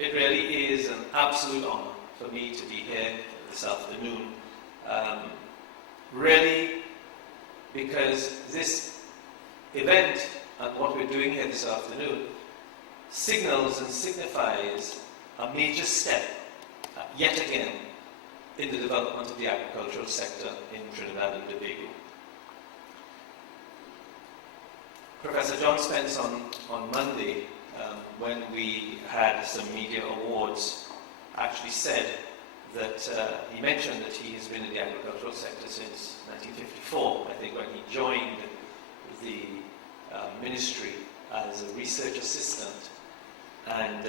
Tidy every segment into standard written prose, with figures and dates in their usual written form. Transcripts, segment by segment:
It really is an absolute honor for me to be here this afternoon. Really, because this event and what we're doing here this afternoon signals and signifies a major step, yet again, in the development of the agricultural sector in Trinidad and Tobago. Professor John Spence on Monday, when we had some media awards, actually said that he mentioned that he has been in the agricultural sector since 1954, I think, when he joined the ministry as a research assistant. And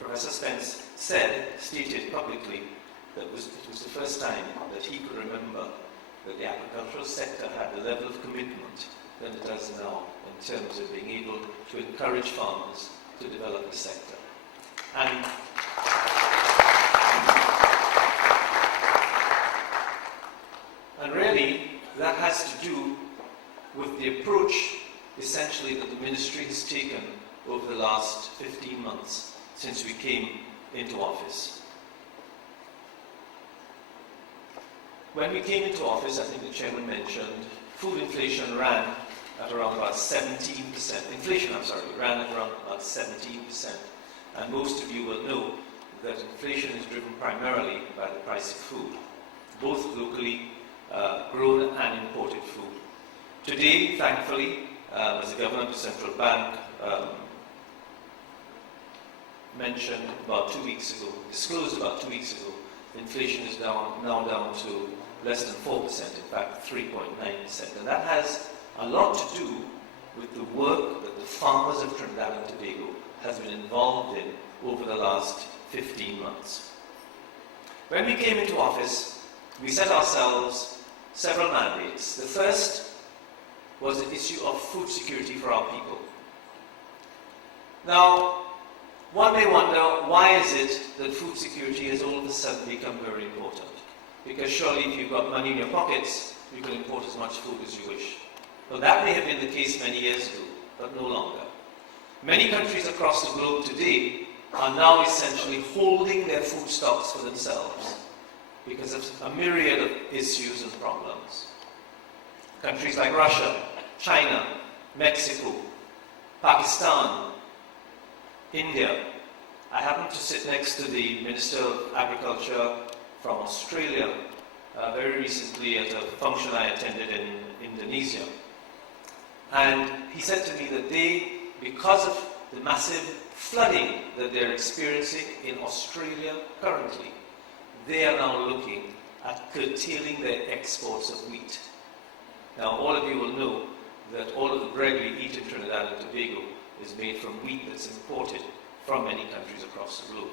Professor Spence stated publicly that it was the first time that he could remember that the agricultural sector had the level of commitment that it does now in terms of being able to encourage farmers to develop the sector. And really, that has to do with the approach, essentially, that the ministry has taken over the last 15 months since we came into office. When we came into office, I think the chairman mentioned, food inflation ran at around about 17%. Ran at around about 17%. And most of you will know that inflation is driven primarily by the price of food, both locally grown and imported food. Today, thankfully, as the Governor of the Central Bank mentioned about 2 weeks ago, disclosed about 2 weeks ago, inflation is now down to less than 4%, in fact 3.9%. And that has a lot to do with the work that the farmers of Trinidad and Tobago has been involved in over the last 15 months. When we came into office, we set ourselves several mandates. The first was the issue of food security for our people. Now, one may wonder, why is it that food security has all of a sudden become very important? Because surely if you've got money in your pockets, you can import as much food as you wish. Well, that may have been the case many years ago, but no longer. Many countries across the globe today are now essentially holding their food stocks for themselves because of a myriad of issues and problems. Countries like Russia, China, Mexico, Pakistan, India. I happened to sit next to the Minister of Agriculture from Australia very recently at a function I attended in Indonesia. And he said to me that they, because of the massive flooding that they're experiencing in Australia currently, they are now looking at curtailing their exports of wheat. Now, all of you will know that all of the bread we eat in Trinidad and Tobago is made from wheat that's imported from many countries across the globe.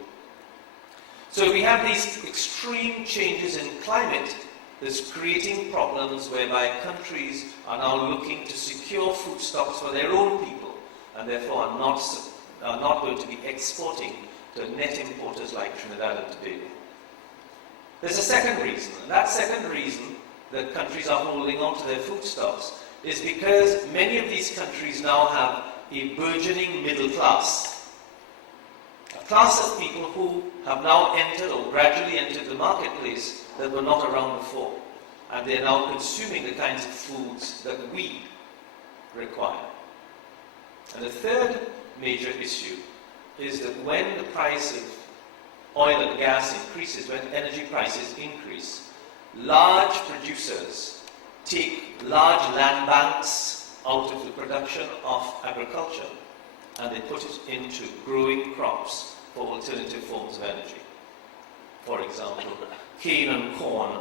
So we have these extreme changes in climate that's creating problems whereby countries are now looking to secure food stocks for their own people and therefore are not going to be exporting to net importers like Trinidad and Tobago. There's a second reason, and that second reason that countries are holding on to their food stocks is because many of these countries now have a burgeoning middle class. A class of people who have now entered or gradually entered the marketplace that were not around before. And they're now consuming the kinds of foods that we require. And the third major issue is that when the price of oil and gas increases, when energy prices increase, large producers take large land banks out of the production of agriculture and they put it into growing crops for alternative forms of energy. For example, cane and corn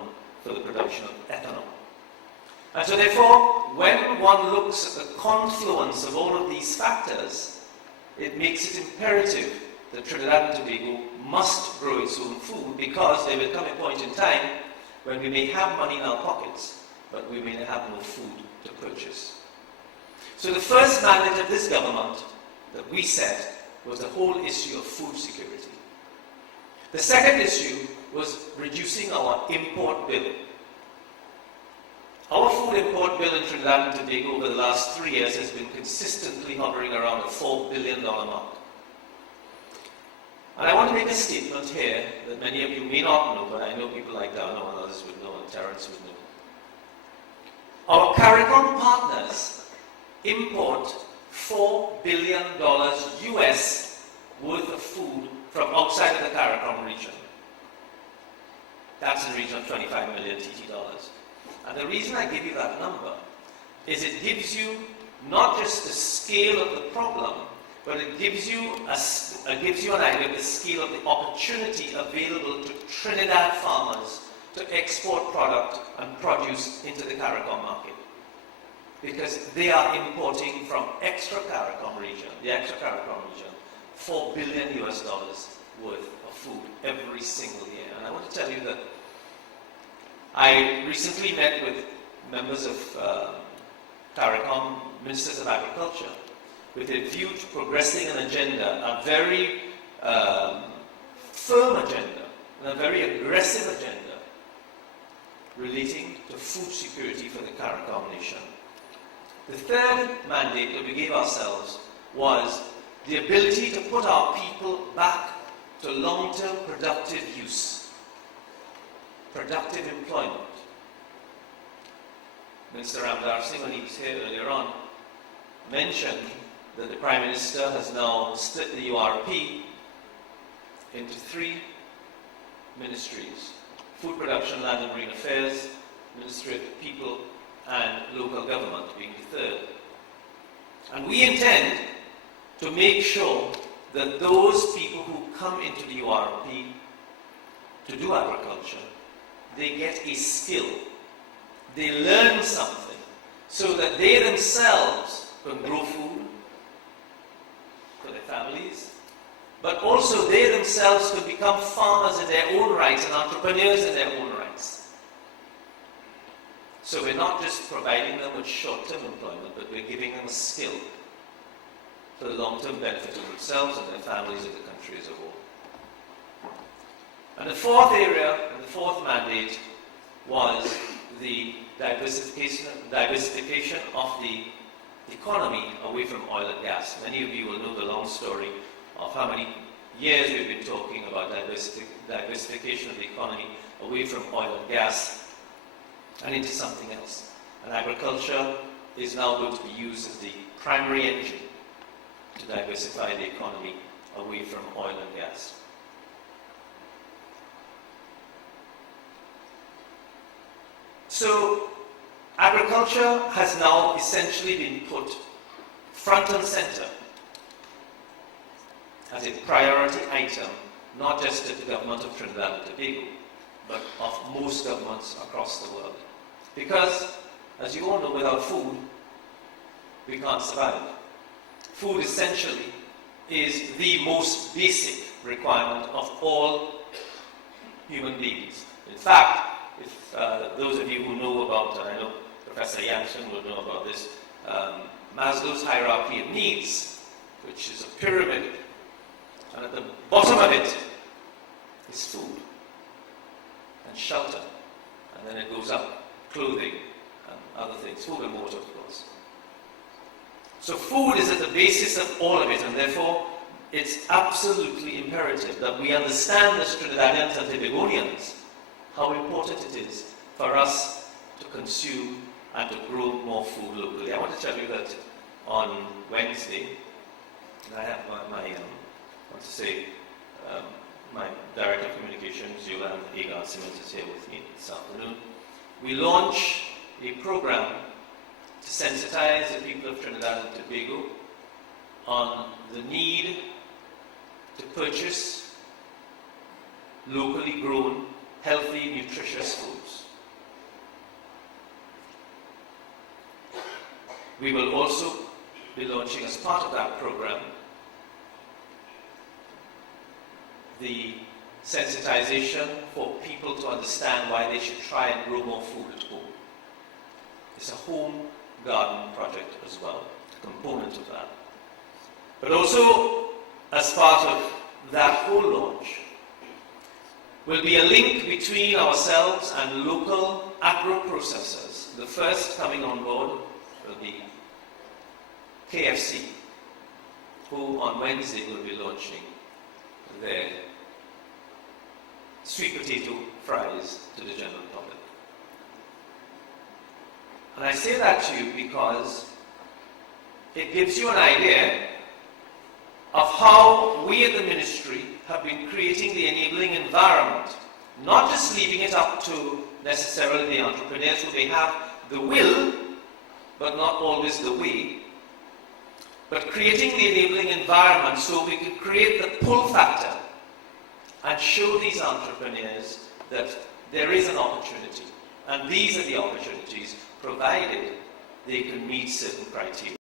for the production of ethanol. And so therefore, when one looks at the confluence of all of these factors, it makes it imperative that Trinidad and Tobago must grow its own food, because there will come a point in time when we may have money in our pockets, but we may have no food to purchase. So the first mandate of this government that we set was the whole issue of food security. The second issue was reducing our import bill. Our food import bill in Trinidad and Tobago over the last 3 years has been consistently hovering around a $4 billion mark. And I want to make a statement here that many of you may not know, but I know people like Dano and others would know, and Terence would know. Our CARICOM partners import $4 billion US worth of food from outside of the CARICOM region. That's in the region of 25 million TT dollars. And the reason I give you that number is it gives you not just the scale of the problem, but it gives you an idea of the scale of the opportunity available to Trinidad farmers to export product and produce into the CARICOM market. Because they are importing from the extra CARICOM region, $4 billion US worth of food every single year. And I want to tell you that I recently met with members of CARICOM, ministers of agriculture, with a view to progressing an agenda, a very firm agenda, and a very aggressive agenda relating to food security for the CARICOM nation. The third mandate that we gave ourselves was the ability to put our people back to long-term productive use, productive employment. Minister Ramdar Singh, when he was here earlier on, mentioned that the Prime Minister has now split the URP into 3 ministries: Food Production, Land and Marine Affairs, Ministry of People and Local Government being the third. And we intend to make sure that those people who come into the URP to do agriculture, they get a skill, they learn something, so that they themselves can grow food for their families, but also they themselves could become farmers in their own rights and entrepreneurs in their own rights. So we're not just providing them with short-term employment, but we're giving them a skill for the long-term benefit of themselves and their families and the country as a whole. And the fourth area, and the fourth mandate, was the diversification of the economy away from oil and gas. Many of you will know the long story of how many years we've been talking about diversification of the economy away from oil and gas and into something else. And agriculture is now going to be used as the primary engine to diversify the economy away from oil and gas. So, agriculture has now essentially been put front and center as a priority item, not just of the government of Trinidad and Tobago, but of most governments across the world. Because, as you all know, without food, we can't survive. Food essentially is the most basic requirement of all human beings. In fact, if those of you who know about, and I know Professor Yangston will know about this, Maslow's hierarchy of needs, which is a pyramid, and at the bottom of it is food and shelter, and then it goes up, clothing and other things, food and water, of course. So food is at the basis of all of it, and therefore it's absolutely imperative that we understand as Trinidadians and Tobagonians how important it is for us to consume and to grow more food locally. I want to tell you that on Wednesday, I have my Director of Communications, Yolanda Egan-Simmons, is here with me this afternoon. We launch a program to sensitize the people of Trinidad and Tobago on the need to purchase locally grown, healthy, nutritious foods. We will also be launching, as part of that program, the sensitization for people to understand why they should try and grow more food at home. It's a home garden project as well, a component of that. But also, as part of that whole launch, will be a link between ourselves and local agro-processors. The first coming on board will be KFC, who on Wednesday will be launching their sweet potato fries to the general public. And I say that to you because it gives you an idea of how we at the ministry have been creating the enabling environment, not just leaving it up to necessarily the entrepreneurs who may have the will, but not always the way, but creating the enabling environment so we can create the pull factor and show these entrepreneurs that there is an opportunity. And these are the opportunities, provided they can meet certain criteria.